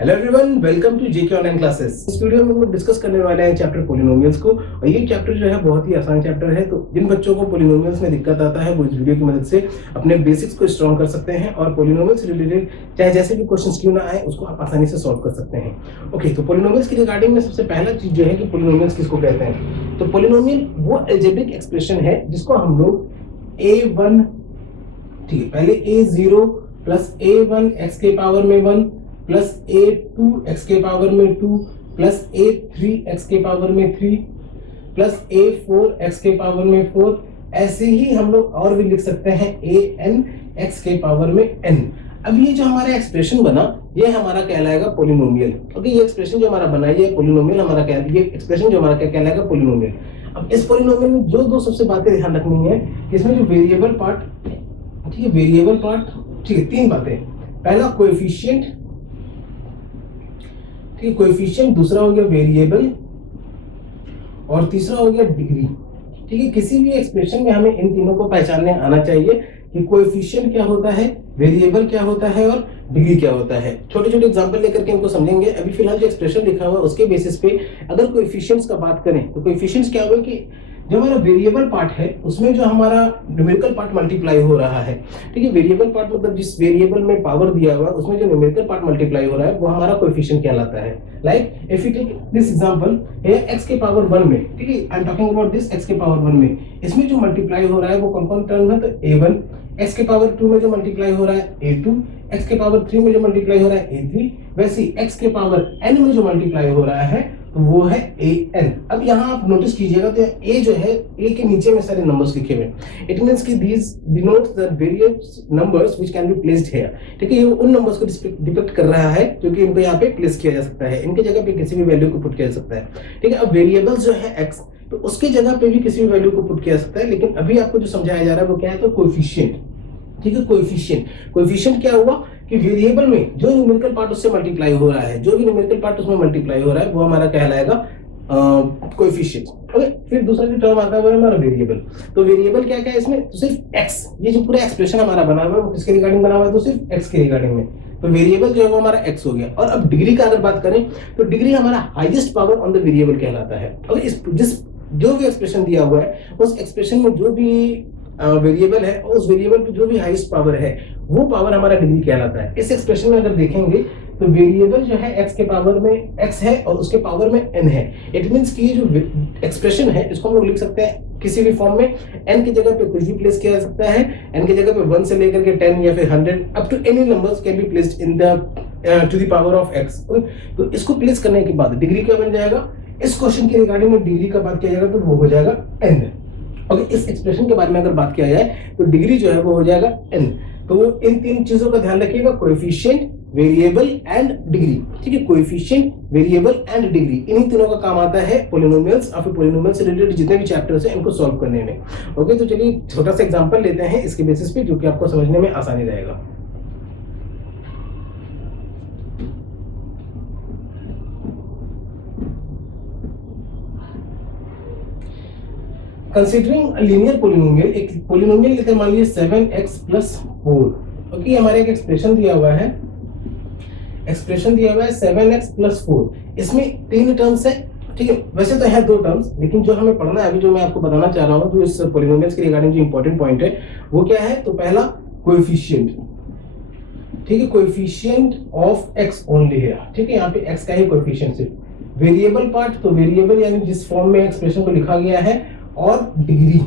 Hello everyone, welcome to JK online classes. इस video में हम लोग डिस्कस करने वाले हैं चैप्टर पॉलिनोमियल्स को। और ये चैप्टर जो है बहुत ही आसान चैप्टर है, तो जिन बच्चों को पॉलिनोमियल्स में दिक्कत आता है वो इस वीडियो की मदद से अपने बेसिक्स को स्ट्रॉन्ग कर सकते हैं और पॉलिनोमियल्स से रिलेटेड चाहे जैसे भी क्वेश्चंस क्यों ना आए उसको आप आसानी से सॉल्व कर सकते हैं। ओके, तो पॉलिनोमियल्स की रिगार्डिंग में सबसे पहला चीज जो है कि पॉलिनोमियल्स किसको कहते हैं। तो पॉलिनोमियल वो अलजेब्रिक एक्सप्रेशन है जिसको हम लोग a1, ठीक है, पहले a0 प्लस a1 x के पावर में 1 प्लस a2 x के पावर में 2 प्लस a3 x के पावर में 3 प्लस a4 x के पावर में 4, ऐसे ही हम लोग और भी लिख सकते हैं an x के पावर में n। अब ये जो हमारा एक्सप्रेशन बना ये हमारा कहलाएगा पॉलिनोमियल। ओके, ये एक्सप्रेशन जो हमारा बना ये पॉलिनोमियल हमारा ये एक्सप्रेशन जो हमारा क्या कहलाएगा, पॉलिनोमियल। अब इस पॉलिनोमियल में जो दो सबसे बातें ध्यान रखनी है कि इसमें जो वेरिएबल पार्ट, ठीक है, वेरिएबल पार्ट, ठीक है, तीन बातें। पहला कोएफिशिएंट, ठीक है, कोएफिशिएंट, दूसरा हो गया वेरिएबल और तीसरा हो गया डिग्री। ठीक है, किसी भी एक्सप्रेशन में हमें इन तीनों को पहचानने आना चाहिए कि कोएफिशिएंट क्या होता है, वेरिएबल क्या होता है और डिग्री क्या होता है। छोटे छोटे एग्जांपल लेकर के इनको समझेंगे। अभी फिलहाल जो एक्सप्रेशन लिखा हुआ है उसके बेसिस पे अगर कोएफिशिएंट्स का बात करें तो कोएफिशिएंट्स क्या हुआ कि जो हमारा वेरिएबल पार्ट है उसमें जो हमारा न्यूमेरिकल पार्ट मल्टीप्लाई हो रहा है, ठीक है, वेरिएबल पार्ट मतलब जिस वेरिएबल में पावर दिया हुआ है उसमें जो न्यूमेरिकल पार्ट मल्टीप्लाई हो रहा है वो हमारा कोएफिशिएंट कहलाता है। Like if you take this example here x के पावर 1 में, ठीक है, I am talking about this x के पावर 1 में, इसमें जो मल्टीप्लाई हो रहा है वो कौन कौन टर्म है, तो a1, x के पावर 2 में जो मल्टीप्लाई हो रहा है a2, x के पावर 3 में जो मल्टीप्लाई हो रहा है a3, वैसे ही x के पावर n में जो मल्टीप्लाई हो रहा है तो वो है an। अब यहाँ आप नोटिस कीजिएगा तो a जो है, a के नीचे में सारे नंबर्स लिखे हुए हैं। इट मींस कि these denotes the various numbers which can be placed here। ठीक है, ये उन नंबर्स को डिपिक्ट कर रहा है क्योंकि इनको यहाँ पे प्लेस किया जा सकता है, इनके जगह पे किसी भी वैल्यू को पुट किया जा सकता है। ठीक है, अब वेरिएबल जो है x तो उसके जगह पे भी किसी भी वैल्यू को पुट किया जा सकता है, लेकिन अभी आपको जो समझाया जा रहा है वो क्या है, तो कोएफिशिएंट। ठीक है, कोएफिशिएंट क्या हुआ कि वेरिएबल में जो न्यूमेरिकल पार्ट उससे मल्टीप्लाई हो रहा है, जो भी न्यूमेरिकल पार्ट उसमें मल्टीप्लाई हो रहा है वो हमारा कहलाएगा कोएफिशिएंट। ओके, फिर दूसरा जो टर्म आता है वो है हमारा वेरिएबल। तो वेरिएबल क्या क्या है इसमें, तो सिर्फ x, ये जो पूरा एक्सप्रेशन हमारा बना हुआ है वो किसके रिगार्डिंग बना हुआ है, तो सिर्फ x के रिगार्डिंग में। तो वेरिएबल जो है वो हमारा x हो गया। और अब डिग्री का अगर बात करें तो डिग्री हमारा highest power on the variable कहलाता है। और इस जिस जो भी एक्सप्रेशन दिया हुआ है उस एक्सप्रेशन में जो भी वेरिएबल है और उस वेरिएबल पे जो भी हाईएस्ट पावर है वो पावर हमारा डिग्री कहलाता है। इस एक्सप्रेशन में अगर देखेंगे तो वेरिएबल जो है x के पावर में x है और उसके पावर में n है। इट मींस कि ये जो एक्सप्रेशन है इसको हम लोग लिख सकते हैं किसी भी फॉर्म में। n की जगह पे कुछ भी प्लेस किया जा सकता है, n की जगह पे 1 से लेकर के 10 या फिर 100 up to any numbers can be placed in the to the power of x। तो इसको प्लेस करने के बाद डिग्री क्या बन जाएगा, इस क्वेश्चन के रिगार्डिंग में डिग्री का बात किया जाएगा तो वो हो जाएगा n। ओके, इस एक्सप्रेशन के बारे में अगर बात किया जाए तो डिग्री जो है वो हो जाएगा n। तो इन तीन चीजों का ध्यान रखिएगा, कोएफिशिएंट, वेरिएबल एंड डिग्री। ठीक है, कोएफिशिएंट, वेरिएबल एंड डिग्री, इन्हीं तीनों का काम आता है पॉलिनोमियल्स और फिर पॉलिनोमियल से रिलेटेड जितने भी चैप्टर्स हैं इनको सॉल्व करने में। ओके, तो चलिए छोटा सा एग्जांपल लेते हैं इसके बेसिस पे जो कि आपको समझने में आसानी रहेगा। कंसीडरिंग लीनियर पोलिनोमियल, एक पोलिनोमियल लेते हैं मान लीजिए 7x + 4। ओके, हमारे एक एक्सप्रेशन दिया हुआ है, 7x + 4। इसमें तीन टर्म्स है। ठीक है, वैसे तो है दो टर्म्स, लेकिन जो हमें पढ़ना है अभी, जो मैं आपको बताना चाह रहा हूँ जो इस पोलिनोमियल्स के रिगार्डिंग जो इंपॉर्टेंट पॉइंट है वो क्या है, तो पहला कोएफिशिएंट। ठीक है, कोएफिशिएंट ऑफ x ओनली है। ठीक है, यहाँ पे x का ही कोएफिशिएंट सिर्फ। वेरिएबल पार्ट, तो वेरिएबल यानी जिस फॉर्म में एक्सप्रेशन को लिखा गया है, और डिग्री।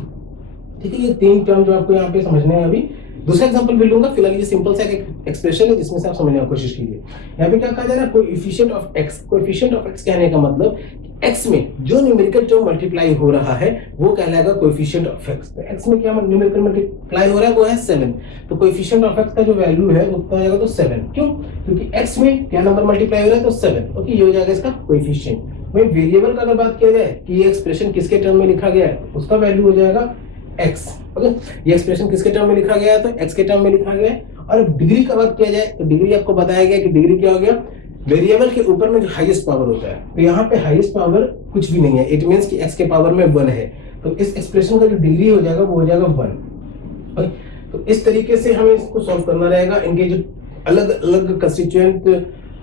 ठीक है, ये तीन टर्म जो आपको यहाँ पे समझने हैं। अभी दूसरा एग्जांपल भी लूंगा, फिलहाल ये सिंपल सा एक एक्सप्रेशन है जिसमें से आप समझने की कोशिश कीजिए। यहाँ पे क्या कहा जा रहा है, coefficient of x। Coefficient of x कहने का मतलब x में जो न्यूमेरिकल टर्म मल्टीप्लाई हो रहा है वो कहलाएगा कोएफिशिएंट ऑफ x। तो x में क्या न्यूमेरिकल मल्टीप्लाई हो रहा है वो है 7। तो कोएफिशिएंट ऑफ x का जो वैल्यू है वो कितना हो जाएगा, तो 7। क्यों, क्योंकि x में क्या नंबर मल्टीप्लाई हो रहा है, तो 7। ओके, ये हो जाएगा इसका कोएफिशिएंट। वही वेरिएबल का अगर बात किया जाए कि ये एक्सप्रेशन किसके टर्म में लिखा गया है, उसका वैल्यू हो जाएगा x। ओके, ये एक्सप्रेशन किसके टर्म में लिखा गया है, तो x के टर्म में लिखा गया है। और डिग्री का बात किया जाए तो डिग्री आपको बताया गया कि डिग्री क्या हो गया, वेरिएबल के ऊपर में जो हाईएस्ट पावर होता है। तो यहाँ पे हाईएस्ट पावर कुछ भी नहीं है, इट मींस कि x के पावर में 1 है। तो इस एक्सप्रेशन का जो डिग्री हो जाएगा वो हो जाएगा 1। तो इस तरीके से हमें इसको सॉल्व करना रहेगा। इनके जो अलग अलग कंस्टिट्यूएंट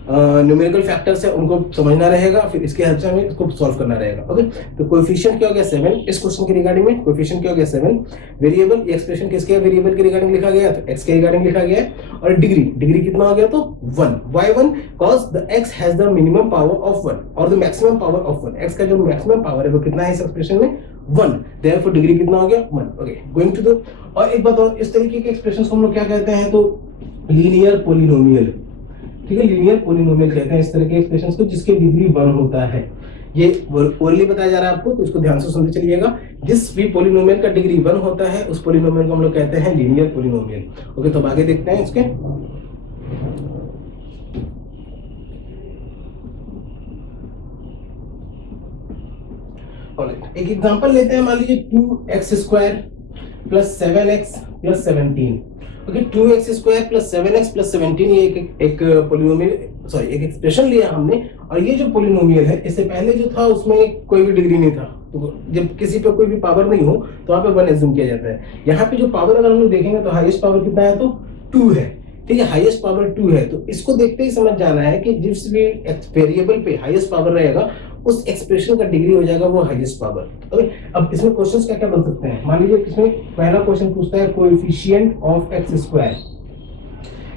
न्यूमेरिकल फैक्टर्स है उनको समझना रहेगा, फिर इसके हेल्प से हमें इसको सॉल्व करना रहेगा। ओके, तो कोएफिशिएंट क्या हो गया 7 इस क्वेश्चन के रिगार्डिंग में, कोएफिशिएंट क्या हो गया 7। वेरिएबल, ये एक्सप्रेशन किसके वेरिएबल के रिगार्डिंग लिखा गया, तो x के रिगार्डिंग लिखा गया है। और डिग्री, डिग्री कितना हो गया, तो 1। Why 1? Because the x has the minimum power of 1 और the maximum power of 1। x का जो मैक्सिमम पावर है वो कितना है इस एक्सप्रेशन में, 1। देयरफॉर डिग्री कितना हो गया, 1। ओके, गोइंग टू द, और एक बात और, इस तरीके के एक्सप्रेशंस को हम लोग क्या कहते हैं, तो लीनियर पोलिनोमियल। ठीक है, लीनियर पोलिनोमियल कहते हैं इस तरह के एक्सप्रेशंस को जिसके डिग्री 1 होता है। ये ओरली बताया जा रहा है आपको, तो इसको ध्यान से सुनते चलिएगा। जिस भी पोलिनोमियल का डिग्री 1 होता है उस पोलिनोमियल को हम लोग कहते हैं लीनियर पोलिनोमियल। ओके, तो अब आगे देखते हैं इसके। एक एग्जांपल लेते हैं, मान लीजिए 2x² plus 7x plus 17। Okay, 2x² plus 7x plus 17 ये एक पोलिनोमियल, सॉरी एक एक्सप्रेशन लिया हमने। और ये जो पोलिनोमियल है इससे पहले जो था उसमें कोई भी डिग्री नहीं था, तो जब किसी पे कोई भी पावर नहीं हो तो वहां पे 1 एज्यूम किया जाता है। यहाँ पे जो पावर अगर हम लोग देखेंगे तो हाईएस्ट पावर कितना है, तो 2 है। ठीक है, हाईएस्ट पावर 2 है, तो इसको देखते ही समझ जाना है कि जिस भी वेरिएबल पे हाईएस्ट पावर रहेगा उस एक्सप्रेशन का डिग्री हो जाएगा वो हाईएस्ट पावर। ओके, अब इसमें क्वेश्चंस क्या क्या बन सकते हैं, मान लीजिए इसमें पहला क्वेश्चन पूछता है कोएफिशिएंट ऑफ x²।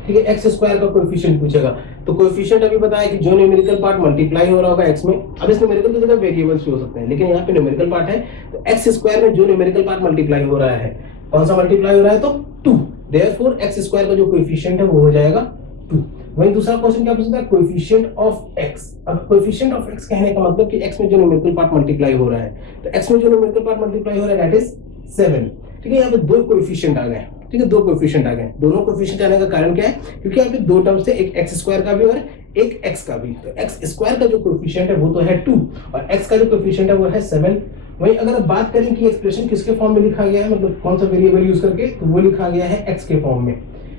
ठीक है, x² का कोएफिशिएंट पूछेगा, तो कोएफिशिएंट अभी बताया कि जो न्यूमेरिकल पार्ट मल्टीप्लाई हो रहा होगा x में। अब इस न्यूमेरिकल की जगह वेरिएबल्स भी हो सकते हैं, लेकिन यहाँ पे न्यूमेरिकल पार्ट है, तो x² में जो न्यूमेरिकल पार्ट मल्टीप्लाई हो रहा है, कौन सा मल्टीप्लाई हो रहा है, तो 2। देयरफॉर x² का जो कोएफिशिएंट है वो हो जाएगा 2। वहीं दूसरा क्वेश्चन क्या पूछता है, कोएफिशिएंट ऑफ x। अब कोएफिशिएंट ऑफ x कहने का मतलब कि x में जो न्यूमेरिकल पार्ट मल्टीप्लाई हो रहा है, तो x में जो न्यूमेरिकल पार्ट मल्टीप्लाई हो रहा है दैट इज 7। ठीक है, यहाँ पे दो कोएफिशिएंट आ गए। ठीक है, दो कोएफिशिएंट आ गए। दोनों कोएफिशिएंट आने का कारण क्या है, क्योंकि यहाँ पे दो टर्म्स है, एक x² का भी और एक x का भी। तो x² का जो कोएफिशिएंट है वो तो है 2 और x का जो कोएफिशिएंट है वो है 7। वहीं अगर बात करें कि एक्सप्रेशन किसके फॉर्म में लिखा गया है, मतलब कौन सा वेरिएबल यूज करके, तो वो लिखा गया है x के फॉर्म में।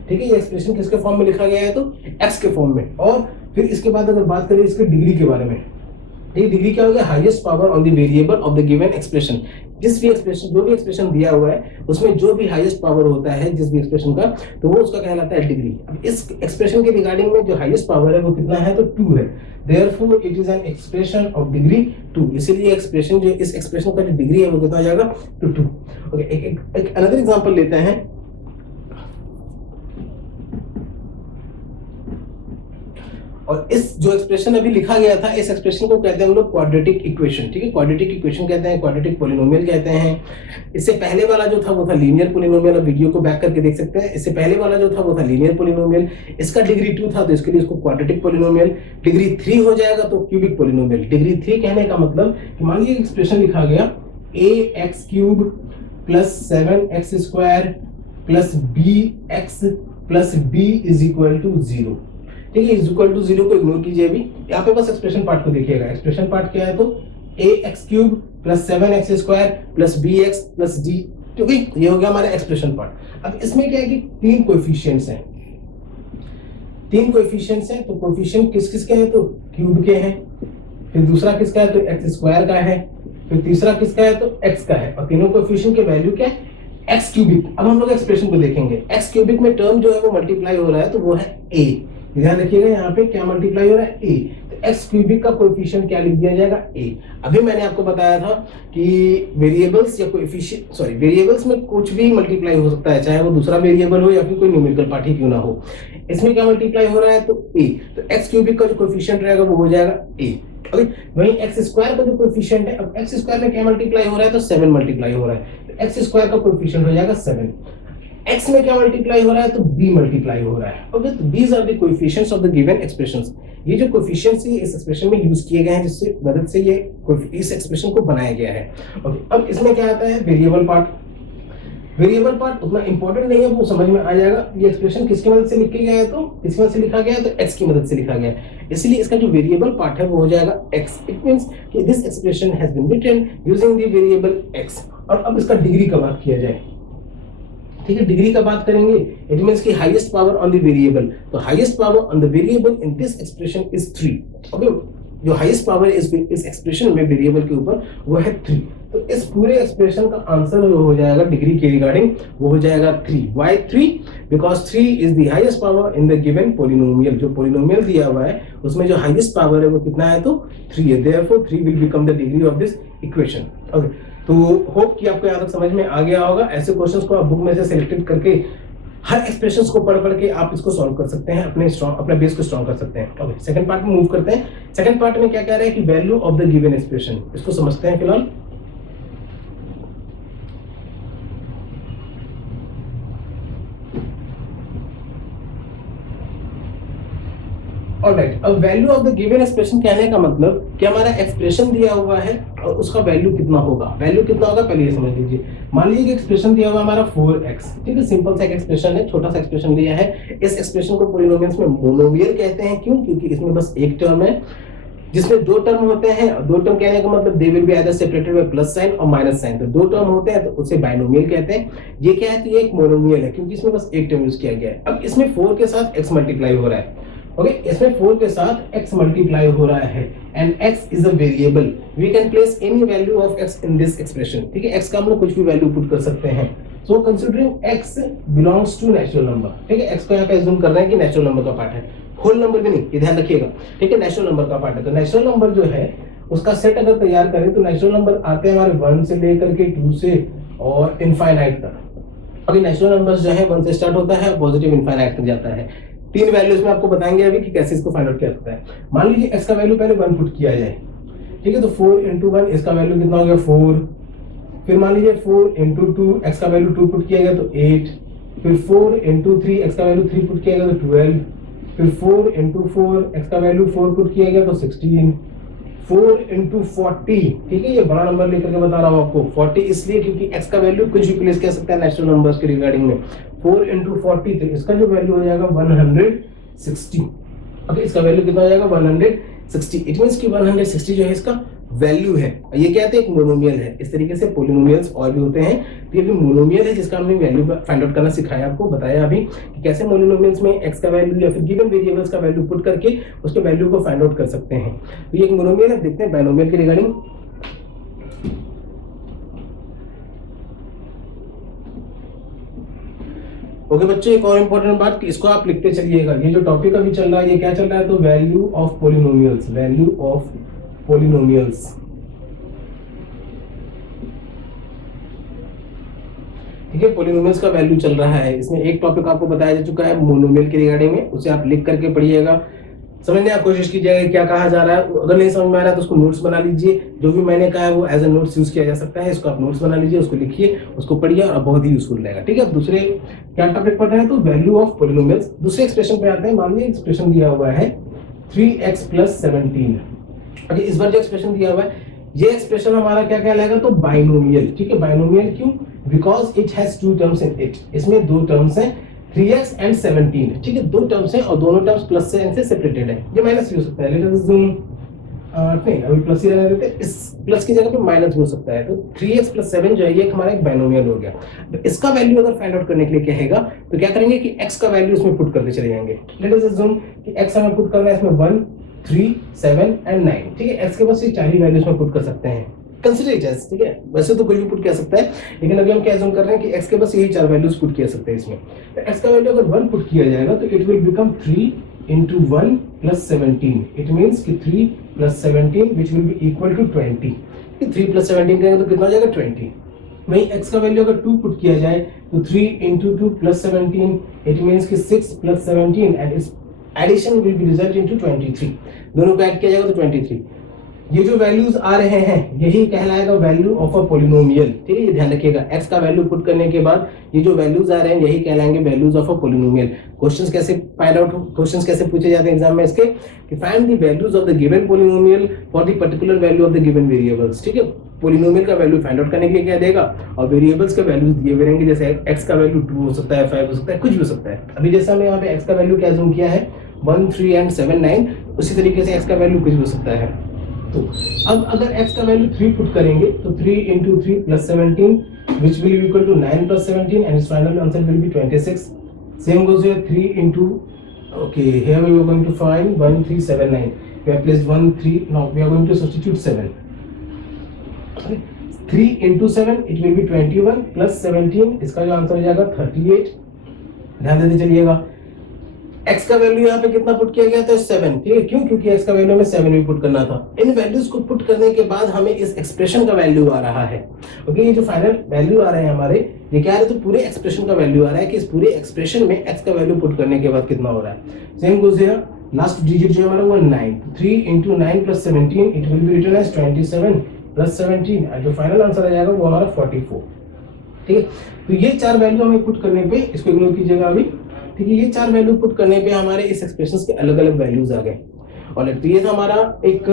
ठीक है, ये एक्सप्रेशन किसके फॉर्म में लिखा गया है, तो x के फॉर्म में। और फिर इसके बाद अगर बात करें इसके डिग्री के बारे में, ये डिग्री क्या हो गया, highest power on the variable of the given expression. जिस भी एक्सप्रेशन, जो भी एक्सप्रेशन दिया हुआ है उसमें जो भी हाईएस्ट पावर होता है जिस भी एक्सप्रेशन का, तो वो उसका कहलाता है डिग्री। अब इस एक्सप्रेशन के रिगार्डिंग में जो हाईएस्ट पावर है वो कितना है, तो 2 है। Therefore it is an expression of degree 2। इसीलिए एक्सप्रेशन, जो इस एक्सप्रेशन का जो डिग्री है वो कितना आ जाएगा, तो 2। ओके, एक अनदर एग्जांपल लेते हैं। और इस जो एक्सप्रेशन अभी लिखा गया था, इस एक्सप्रेशन को कहते हैं हम लोग क्वाड्रेटिक इक्वेशन। ठीक है, क्वाड्रेटिक इक्वेशन कहते हैं, क्वाड्रेटिक पोलिनोमियल कहते हैं। इससे पहले वाला जो था वो था लीनियर पोलिनोमियल। अब वीडियो को बैक करके देख सकते हैं, इससे पहले वाला जो था वो था लीनियर पोलिनोमियल। इसका डिग्री 2 था तो इसके लिए इसको क्वाड्रेटिक पोलिनोमियल। डिग्री 3 हो जाएगा तो क्यूबिक पोलिनोमियल। डिग्री 3 कहने का मतलब कि मान लीजिए एक्सप्रेशन लिखा गया ax³ plus 7x² plus bx plus b is equal to 0। ठीक है, इज इक्वल टू 0 को इग्नोर कीजिए अभी, यहाँ पे बस एक्सप्रेशन पार्ट को देखिएगा। एक्सप्रेशन पार्ट क्या है, तो ax³ plus 7x² plus bx plus d। ठीक है, ये हो गया हमारा एक्सप्रेशन पार्ट। अब इसमें क्या है कि 3 कोएफिशिएंट्स हैं, 3 कोएफिशिएंट्स हैं। तो कोएफिशिएंट किस किस के हैं, तो क्यूब के हैं, फिर दूसरा किसका है, तो x² का है, फिर तीसरा किसका है, तो x का है। और तीनों कोएफिशिएंट के वैल्यू क्या है, x क्यूबिक। अब हम लोग एक्सप्रेशन को देखेंगे, x क्यूबिक में टर्म जो है वो मल्टीप्लाई हो रहा है तो वो है a। ध्यान रखिएगा यहाँ पे क्या मल्टीप्लाई हो रहा है, a। तो x क्यूबिक का कोएफिशिएंट क्या लिख दिया जाएगा, a। अभी मैंने आपको बताया था कि वेरिएबल्स या कोएफिशिएंट, सॉरी वेरिएबल्स में कुछ भी मल्टीप्लाई हो सकता है, चाहे वो दूसरा वेरिएबल हो या फिर कोई न्यूमेरिकल पार्ट ही क्यों ना हो। इसमें क्या मल्टीप्लाई हो रहा है, तो a। तो x क्यूबिक का जो कोएफिशिएंट रहेगा वो हो जाएगा a। ओके, वहीं x² का जो कोएफिशिएंट है, अब x² में क्या मल्टीप्लाई हो रहा है, तो 7 मल्टीप्लाई हो रहा है, तो x² का कोएफिशिएंट हो जाएगा 7। x में क्या मल्टीप्लाई हो रहा है, तो b मल्टीप्लाई हो रहा है। ओके, तो these are the coefficients of the given expressions. ये जो कोएफिशिएंट्स इस एक्सप्रेशन में यूज किए गए हैं जिससे मदद से ये इस एक्सप्रेशन को बनाया गया है। ओके, अब इसमें क्या आता है, वेरिएबल पार्ट। वेरिएबल पार्ट उतना इंपॉर्टेंट नहीं है, वो समझ में आ जाएगा। ये एक्सप्रेशन किसकी मदद से लिखा गया है, तो किसकी मदद से लिखा गया है, तो x की मदद से लिखा गया है। इसलिए इसका जो वेरिएबल पार्ट है वो हो जाएगा x। इट मींस कि this expression has been written using the variable x। और अब इसका डिग्री का बात किया जाए, ठीक है, डिग्री का बात करेंगे, इट मींस कि highest power on the variable. तो highest power on the variable in this expression is 3। Okay, जो हाईएस्ट पावर इस एक्सप्रेशन में वेरिएबल के ऊपर वो है 3। तो इस पूरे एक्सप्रेशन का आंसर जो हो जाएगा डिग्री के रिगार्डिंग वो हो जाएगा 3। Why 3? Because 3 is the highest power in the given polynomial. जो पोलिनोमियल दिया हुआ है उसमें जो हाईएस्ट पावर है वो कितना है, तो 3 है। Therefore 3 will become the degree of this equation. Okay, तो होप कि आपको यहाँ तक समझ में आ गया होगा। ऐसे क्वेश्चंस को आप बुक में से सिलेक्टेड करके हर एक्सप्रेशंस को पढ़ के आप इसको सॉल्व कर सकते हैं, अपने बेस को स्ट्रॉन्ग कर सकते हैं। ओके, सेकंड पार्ट में मूव करते हैं। सेकंड पार्ट में क्या कह रहे हैं कि value of the given expression, इसको समझते हैं फिलहाल। ऑलराइट, अब value of the given expression कहने का मतलब कि हमारा एक्सप्रेशन दिया हुआ है और उसका वैल्यू कितना होगा। वैल्यू कितना होगा पहले ये समझ लीजिए। मान लीजिए कि एक्सप्रेशन दिया हुआ हमारा 4x, ठीक है, सिंपल सा एक एक्सप्रेशन है, छोटा सा एक्सप्रेशन दिया है। इस एक्सप्रेशन को पॉलिनोमियल्स में मोनोमियल कहते हैं। क्यों? क्योंकि इसमें बस एक टर्म है जिसमें दो टर्म होते हैं। दो टर्म कहने का मतलब they will be either separated by plus sign और माइनस साइन। तो दो टर्म होते हैं तो उसे बाइनोमियल कहते हैं। ये क्या है, तो ये एक मोनोमियल है क्योंकि इसमें बस एक टर्म यूज किया गया है। अब इसमें 4 के साथ x मल्टीप्लाई हो रहा है। ओके, इसमें 4 के साथ x मल्टीप्लाई हो रहा है and x is a variable. We can place any value of x in this expression. ठीक है, x का हम लोग कुछ भी वैल्यू पुट कर सकते हैं। So considering x belongs to natural number, ठीक है, x को यहाँ पे अज्यूम कर रहे हैं कि नेचुरल नंबर का पार्ट है, होल नंबर भी नहीं, ये ध्यान रखिएगा। ठीक है, नेचुरल नंबर का पार्ट है। तो नेचुरल नंबर जो है उसका सेट अगर तैयार करें तो नेचुरल नंबर आते हैं हमारे 1 से लेकर के 2 से और इनफाइनाइट तक। अभी नेचुरल नंबर्स जो है 1 से स्टार्ट होता है, पॉजिटिव इनफाइनाइट तक जाता है। 3 वैल्यूज में आपको बताएंगे अभी कि कैसे इसको फाइंड आउट किया जाता है। मान लीजिए x का वैल्यू पहले 1 पुट किया जाए, ठीक है, तो 4 into 1 इसका वैल्यू कितना हो गया 4। फिर मान लीजिए 4 into 2 x का वैल्यू 2 पुट किया गया तो 8। फिर 4 into 3 x का वैल्यू 3 पुट किया गया तो 12। फिर 4 into 4 x का वैल्यू 4 पुट किया गया तो 16। 4 into 40, ठीक है, ये बड़ा नंबर लेकर के बता रहा हूँ आपको। 40 इसलिए क्योंकि x का वैल्यू कुछ भी प्लेस कर सकता है नेचुरल नंबर्स के रिगार्डिंग में। 4 into 40 तो इसका जो वैल्यू हो जाएगा 160। ओके, इसका वैल्यू कितना हो जाएगा 160। इट मींस कि 160 जो है इसका वैल्यू है। ये क्या है, एक मोनोमियल है। इस तरीके से पॉलिनोमियल्स और भी होते हैं, तो ये भी मोनोमियल है जिसका हमने वैल्यू फाइंड आउट करना सिखाया आपको, बताया अभी कि कैसे मोनोमियल्स में x का वैल्यू या फिर गिवन वेरिएबल्स का वैल्यू पुट करके उसके वैल्यू को फाइंड आउट कर सकते हैं। तो ये एक मोनोमियल है। देखते हैं बाइनोमियल के रिगार्डिंग। ओके बच्चों, एक और इंपॉर्टेंट बात कि इसको आप लिखते चलिएगा। ये जो टॉपिक अभी चल रहा है ये क्या चल रहा है, तो value of polynomials, value of polynomials. ठीक है, पॉलिनोमियल्स का वैल्यू चल रहा है। इसमें एक टॉपिक आपको बताया जा चुका है मोनोमियल के रिगार्डिंग में, उसे आप लिख करके पढ़िएगा, समझने की कोशिश कीजिएगा क्या कहा जा रहा है। अगर नहीं समझ में आ रहा है तो उसको नोट्स बना लीजिए। जो भी मैंने कहा है वो एज ए नोट्स यूज किया जा सकता है। इसको आप नोट्स बना लीजिए, उसको लिखिए, उसको पढ़िए और बहुत ही यूजफुल रहेगा। ठीक है, अब दूसरे क्या टॉपिक पढ़ रहे हैं, तो वैल्यू ऑफ पॉलिनोमियल्स। दूसरे एक्सप्रेशन पे आते हैं। मान लीजिए एक्सप्रेशन दिया हुआ है 3x + 17। अभी इस बार जो एक्सप्रेशन दिया हुआ है ये एक्सप्रेशन हमारा क्या कहलाएगा, तो बाइनोमियल। ठीक है, बाइनोमियल क्यों, because it has 2 terms in it. इसमें 2 टर्म्स हैं 3x and 17। ठीक है, 2 टर्म्स हैं और दोनों टर्म्स प्लस से n से सेपरेटेड है। ये माइनस भी हो सकता है, लेट अस अज्यूम नहीं अभी प्लस ही रहने देते, इस प्लस की जगह पे माइनस भी हो सकता है। तो 3x + 7 जो है ये हमारा एक बाइनोमियल हो गया। तो इसका वैल्यू अगर फाइंड आउट करने के लिए कहेगा तो क्या करेंगे कि x का वैल्यू इसमें पुट करते चले जाएंगे। लेट अस अज्यूम कि x हमें पुट करना है इसमें 1, 3, 7 and 9। ठीक है, x के बस ये 4 ही वैल्यूज में पुट कर सकते हैं। कंसीडर इट एज, ठीक है, वैसे तो कोई भी पुट किया सकता है, लेकिन अभी हम क्या अज्यूम कर रहे हैं कि x के बस यही 4 वैल्यूज पुट किया सकते हैं इसमें। तो x का वैल्यू अगर 1 पुट किया जाएगा तो it will become 3 into 1 + 17। It means कि 3 + 17 which will be equal to 20। 3 + 17 करेंगे तो कितना हो जाएगा 20। वहीं x का वैल्यू अगर 2 पुट किया जाए तो 3 into 2 + 17। इट मींस कि 6 + 17 एंड इस addition will be result into 23। दोनों को ऐड किया जाएगा तो 23। ये जो वैल्यूज आ रहे हैं यही कहलाएगा वैल्यू ऑफ अ पॉलिनोमियल। ठीक है, ये ध्यान रखिएगा, x का वैल्यू पुट करने के बाद ये जो वैल्यूज आ रहे हैं यही कहलाएंगे values of a polynomial. Questions कैसे फाइंड आउट, क्वेश्चंस कैसे पूछे जाते हैं एग्जाम में इसके, कि find the values of the given polynomial for the particular value of the given variables. ठीक है, पॉलिनोमियल का वैल्यू फाइंड आउट करने के लिए क्या देगा और वेरिएबल्स के वैल्यूज दिए हुए रहेंगे, जैसे x का वैल्यू 2 हो सकता है, 5 हो सकता है, कुछ भी हो सकता है। अभी जैसे हमने यहाँ पे x का वैल्यू क्या अज्यूम किया है 1, 3 and 7, 9, उसी तरीके से x का वैल्यू कुछ भी हो सकता है। तो अब अगर x का वैल्यू 3 पुट करेंगे तो 3 into 3 + 17 which will be equal to 9 + 17 and its final answer will be 26. Same goes here 3 into, okay, here we are going to find 1, 3, 7, 9. we have placed 1 3, now we are going to substitute 7. 3 into 7 it will be 21 plus 17, इसका जो answer हो जाएगा 38. ध्यान देते चलिएगा, x का value यहाँ पे कितना पुट किया गया था 7, ठीक है, क्यों? क्योंकि x का वैल्यू में 7 भी पुट करना था. इन वैल्यूज को पुट करने के बाद हमें इस एक्सप्रेशन का वैल्यू आ रहा है. ओके, ये जो फाइनल वैल्यू आ रहे हैं हमारे, ये क्या आ रहा है? तो पूरे एक्सप्रेशन का वैल्यू आ रहा है कि इस पूरे एक्सप्रेशन में x का वैल्यू पुट करने के बाद कितना हो रहा है. Same goes here, last digit जो हमारा वो 9. 3 into 9 plus 17 it will be written as 27 plus 17 और जो फाइनल आंसर आ जाएगा वो हमारा 44. ठीक है, तो ये चार वैल्यू हमें पुट करने पे, इसको इग्नोर कीजिएगा अभी, ठीक है, ये चार वैल्यू पुट करने पे हमारे इस एक्सप्रेशंस के अलग अलग वैल्यूज आ गए. और तो ये था हमारा एक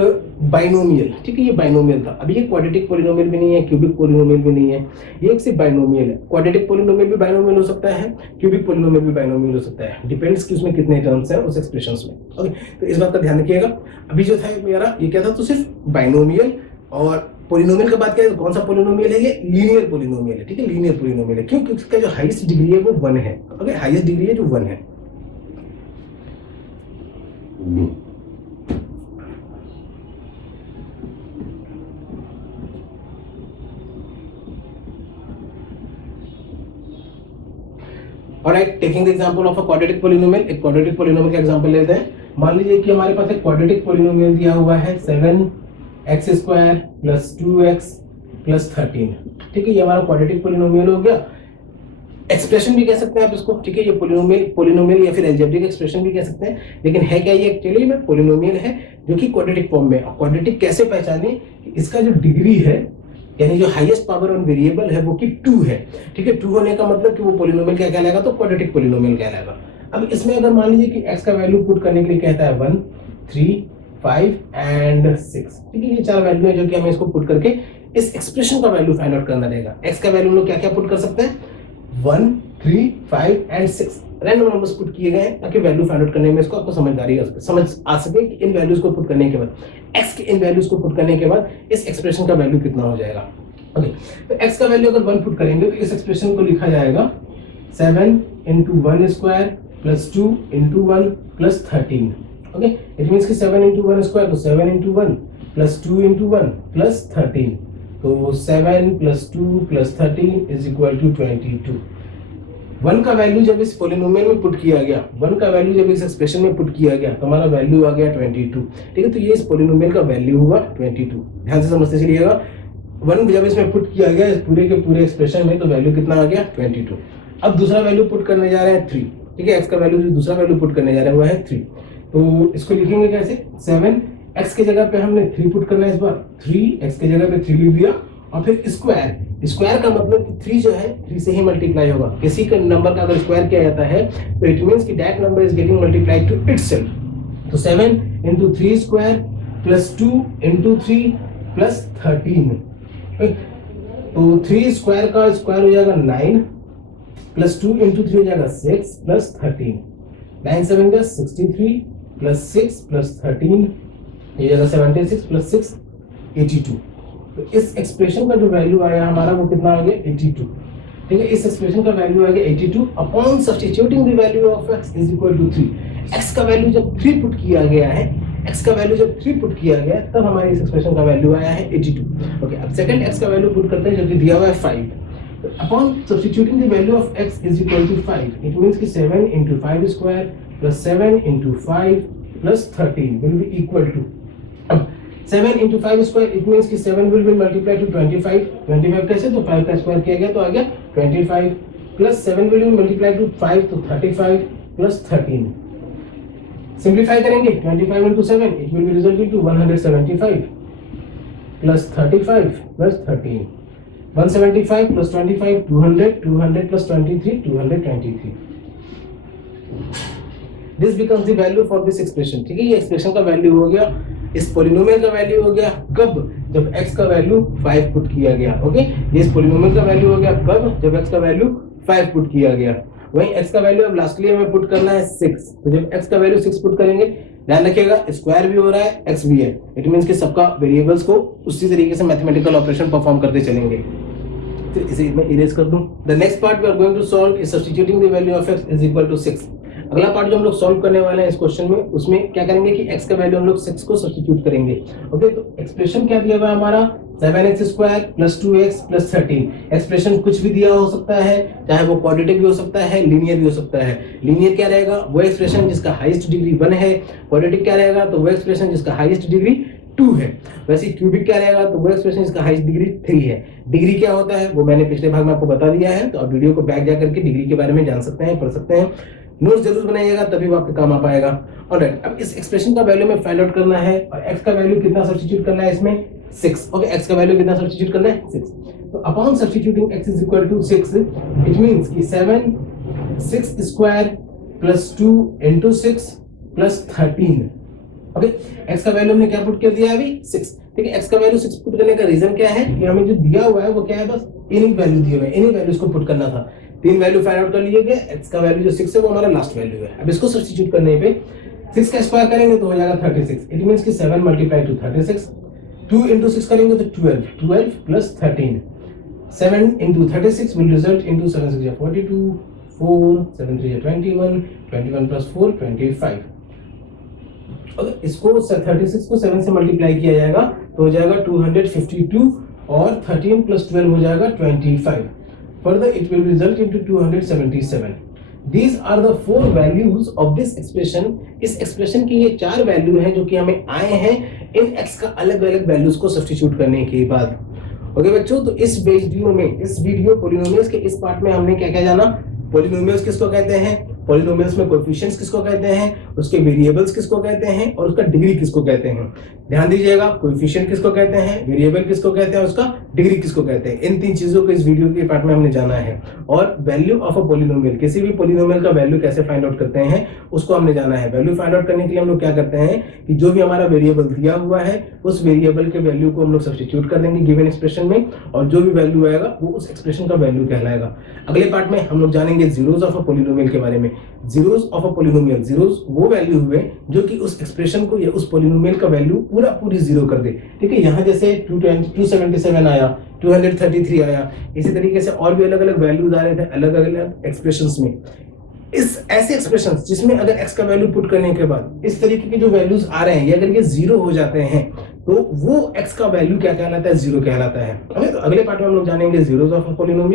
बाइनोमियल. ठीक है, ये बाइनोमियल था. अभी ये क्वाड्रेटिक पॉलिनोमियल भी नहीं है, क्यूबिक पॉलिनोमियल भी नहीं है, ये एक सिर्फ बाइनोमियल है. क्वाड्रेटिक पॉलिनोमियल भी बाइनोमियल हो सकता है, क्यूबिक पॉलिनोमियल भी बाइनोमियल हो सकता है, डिपेंड्स कि उसमें कितने टर्म्स हैं उस एक्सप्रेशंस में. ओके, तो इस बात का ध्यान रखिएगा. अभी जो था मेरा ये क्या था, तो सिर्फ बाइनोमियल. और पॉलिनोमियल का बात क्या है, कौन सा पॉलिनोमियल है? ये लीनियर पॉलिनोमियल है. ठीक है, लीनियर पॉलिनोमियल है. क्यों? क्योंकि इसका जो हाईएस्ट डिग्री है वो 1 है. ओके, हाईएस्ट डिग्री है जो 1 है. Alright, taking the example of a quadratic polynomial. एक क्वाड्रेटिक पॉलिनोमियल का एग्जांपल लेते हैं. मान लीजिए कि हमारे पास एक क्वाड्रेटिक पॉलिनोमियल दिया हुआ है 7x² plus 2x plus 13. ठीक है, ये हमारा क्वाड्रेटिक पॉलिनोमियल हो गया. एक्सप्रेशन भी कह सकते हैं आप इसको. ठीक है, ये पॉलिनोमियल या फिर अलजेब्रिक एक्सप्रेशन भी कह सकते हैं. लेकिन है क्या ये? एक्चुअली में पॉलिनोमियल है जो कि क्वाड्रेटिक फॉर्म में. क्वाड्रेटिक कैसे पहचाने? इसका जो डिग्री है, यानी जो हाईएस्ट पावर ऑन वेरिएबल है वो कि 2 है. ठीक है, 2 होने का मतलब कि वो पॉलिनोमियल क्या कहलाएगा? तो क्वाड्रेटिक पॉलिनोमियल कहलाएगा. अब इसमें अगर मान लीजिए कि x का वैल्यू पुट करने के लिए कहता है 1 3 5 एंड 6. ठीक है, ये चार वैल्यू है जो कि हमें इसको पुट करके इस एक्सप्रेशन का वैल्यू फाइंड आउट करना रहेगा. x का वैल्यू हम लोग क्या क्या पुट कर सकते हैं? 1 3 5 एंड 6 रैंडम नंबर्स पुट किए गए हैं ताकि वैल्यू फाइंड आउट करने में इसको आपको समझ आ सके कि इन वैल्यूज को पुट करने के बाद, x के इन वैल्यूज को पुट करने के बाद इस एक्सप्रेशन का वैल्यू कितना हो जाएगा. ओके, तो x का वैल्यू अगर 1 पुट करेंगे तो इस एक्सप्रेशन को लिखा जाएगा 7 into 1 square plus 2 into 1 plus 13. Okay, it means कि 7 into 1 square तो 7 into 1 plus 2 into 1 plus 13. तो 7 plus 2 plus 13 is equal to 22. 1 का वैल्यू जब इस पॉलिनोमियल में पुट किया गया, 1 का वैल्यू जब इस एक्सप्रेशन में पुट किया गया तो हमारा वैल्यू आ गया 22. ठीक है, तो ये इस पॉलिनोमियल का वैल्यू हुआ 22. ध्यान से समझते चलिएगा. 1 जब इसमें पुट किया गया इस पूरे के पूरे एक्सप्रेशन में तो वैल्यू कितना आ गया? 22. अब दूसरा वैल्यू पुट करने जा रहे हैं 3. ठीक है, x का वैल्यू जो दूसरा वैल्यू पुट करने जा रहे हैं वो है 3. तो इसको लिखेंगे कैसे? 7 x के जगह पे हमने 3 पुट करना है. इस बार 3 x के जगह पे 3 लिख दिया और फिर स्क्वायर का मतलब कि 3 जो है 3 से ही मल्टीप्लाई होगा. किसी का नंबर का अगर स्क्वायर किया जाता है तो इट मींस कि that number is getting multiplied to itself. तो 7 into 3 square plus 2 into 3 plus 13. तो 3 स्क्वायर का स्क्वायर हो जाएगा 9 प्लस 2 into 3 हो जाएगा 6 प्लस 13. 9 7 का 63 प्लस 6 प्लस 13 ये जाएगा 76 प्लस 6 82. तो इस एक्सप्रेशन का जो वैल्यू आया हमारा वो कितना आ गया? 82. ठीक है, इस एक्सप्रेशन का वैल्यू आ गया 82 upon substituting the value of x is equal to 3. x का वैल्यू जब 3 पुट किया गया है, x का वैल्यू जब 3 पुट किया गया तब हमारे इस एक्सप्रेशन का वैल्यू आया है 82. ओके, अब सेकंड x का वैल्यू पुट करते हैं जो कि दिया हुआ है 5. Upon substituting the value of x is equal to 5, it means कि 7 into 5 square plus 7 into 5 plus 13 will be equal to. अब 7 into 5 square it means कि 7 will be multiplied to 25. 25 कैसे? तो 5 का स्क्वायर किया गया तो आ गया 25 plus 7 will be multiplied to 5 तो 35 plus 13. सिंप्लीफाई करेंगे 25 into 7 it will be resulting to 175 plus 35 plus 13. 175 plus 25 200 200 plus 23 223. This becomes the value for this expression. ठीक है, ये एक्सप्रेशन का वैल्यू हो गया, इस पॉलिनोमियल का वैल्यू हो गया. कब? जब x का वैल्यू 5 पुट किया गया. ओके, ये इस पॉलिनोमियल का वैल्यू हो गया कब? जब x का वैल्यू 5 पुट किया गया. वहीं x का वैल्यू अब लास्टली हमें पुट करना है 6. तो जब x का वैल्यू 6 पुट करेंगे, ध्यान रखिएगा स्क्वायर भी हो रहा है x भी है. इट मींस कि सबका वेरिएबल्स को उसी तरीके से मैथमेटिकल ऑपरेशन परफॉर्म करते चलेंगे. तो इसे मैं इरेज कर दूं. The next part we are going to solve is substituting the value of x is equal to 6. अगला पार्ट जो हम लोग सॉल्व करने वाले हैं इस क्वेश्चन में, उसमें क्या करेंगे कि x का वैल्यू हम लोग 6 को सब्स्टिट्यूट करेंगे। ओके, तो एक्सप्रेशन क्या दिया हुआ है हमारा 7x square plus 2x plus 13। Expression कुछ भी दिया हो सकता है, चाहे वो क्वाड्रेटिक भी हो सकता है, लीनियर भी हो सकता है। लीनियर क्या रहेगा, वो एक्सप्रेशन जिसका हाईएस्ट डिग्री 1 है। क्वाड्रेटिक क्या रहेगा, तो वो एक्सप्रेशन जिसका हाईएस्ट डिग्री 2 है। वैसे क्यूबिक क्या रहेगा, तो वो एक्सप्रेशन जिसका हाईएस्ट डिग्री 3 है। डिग्री क्या होता है वो मैंने पिछले भाग में आपको बता दिया है, तो आप वीडियो को बैक जा करके डिग्री के बारे में जान सकते हैं, पढ़ सकते हैं। नोट्स जरूर बनाइएगा, तभी वो आपके काम आ पाएगा। ऑलराइट, अब इस एक्सप्रेशन का वैल्यू में फाइंड आउट करना है, और x का वैल्यू कितना सब्स्टिट्यूट करना है इसमें 6। ओके, x का वैल्यू कितना सब्स्टिट्यूट करना है 6। तो upon substituting x is equal to 6, it means कि 6 square plus 2 into 6 plus 13। Okay, x का वैल्यू हमने क्या पुट कर दिया है अभी 6। ठीक है, x का वैल्यू 6 पुट करने का रीजन क्या है कि हमें जो दिया हुआ है वो क्या है, बस इन्हीं वैल्यू दिए हुए हैं, इन्हीं वैल्यूज को पुट करना था। 3 वैल्यू फाइंड आउट कर लिए गए, x का वैल्यू जो 6 है वो हमारा लास्ट वैल्यू है। अब इसको सब्स्टिट्यूट करने पे 6 का स्क्वायर करेंगे तो हो जाएगा 36। इट मींस कि 7 मल्टीप्लाई टू 36, 2 into 6 करेंगे तो 12 plus 13। 7 into 36 will result into 7 6 42, 4 7 3 21, 21 plus 4 25। अगर इसको 36 को 7 से मल्टीप्लाई किया जाएगा तो हो जाएगा 252, और 13 प्लस 12 हो जाएगा 25। Further it will result into 277। These are the 4 values of this expression। इस एक्सप्रेशन की ये 4 वैल्यू हैं जो कि हमें आए हैं इन x का अलग अलग वैल्यूज को सब्स्टिट्यूट करने के बाद। ओके बच्चों, तो इस वीडियो पॉलिनोमियल्स के इस पार्ट में हमने क्या क्या जाना, पॉलिनोमियल्स किसको कहते हैं, पॉलिनोमियल्स में कोएफिशिएंट्स किसको कहते हैं, उसके वेरिएबल्स किसको कहते हैं, और उसका डिग्री किसको कहते हैं। ध्यान दीजिएगा, कोएफिशिएंट किसको कहते हैं, वेरिएबल किसको कहते हैं, उसका डिग्री किसको कहते हैं। इन 3 चीजों को इस वीडियो के पार्ट में हमने जाना है। और वैल्यू ऑफ अ पॉलिनोमियल, किसी भी पॉलिनोमियल का वैल्यू कैसे फाइंड आउट करते हैं उसको हमने जाना है। वैल्यू फाइंड आउट करने के लिए हम लोग क्या करते हैं कि जो भी हमारा वेरिएबल दिया हुआ है उस वेरिएबल के वैल्यू को हम लोग सब्स्टिट्यूट कर देंगे गिवन एक्सप्रेशन में, और जो भी वैल्यू आएगा वो उस एक्सप्रेशन का वैल्यू कहलाएगा। अगले पार्ट में हम लोग जानेंगे जीरोस ऑफ अ पॉलिनोमियल के बारे में। Zeros of a polynomial, zeros वो वैल्यू हुए जो कि उस एक्सप्रेशन को या उस पॉलिनोमियल का वैल्यू पूरी जीरो कर दे। ठीक है, यहाँ जैसे 277 आया, 233 आया, इसी तरीके से और भी अलग अलग वैल्यूज आ रहे थे अलग अलग एक्सप्रेशंस में। इस ऐसे एक्सप्रेशंस जिसमें अगर x का वैल्यू पुट करने के बाद इस तरीके के जो वैल्यूज आ रहे हैं, अगर ये जीरो हो जाते हैं तो वो x का वैल्यू क्या कहलाता है, जीरो कहलाता है। तो अगले पार्ट में हम लोग जानेंगे जीरोस ऑफ अ पॉलिनोमियल।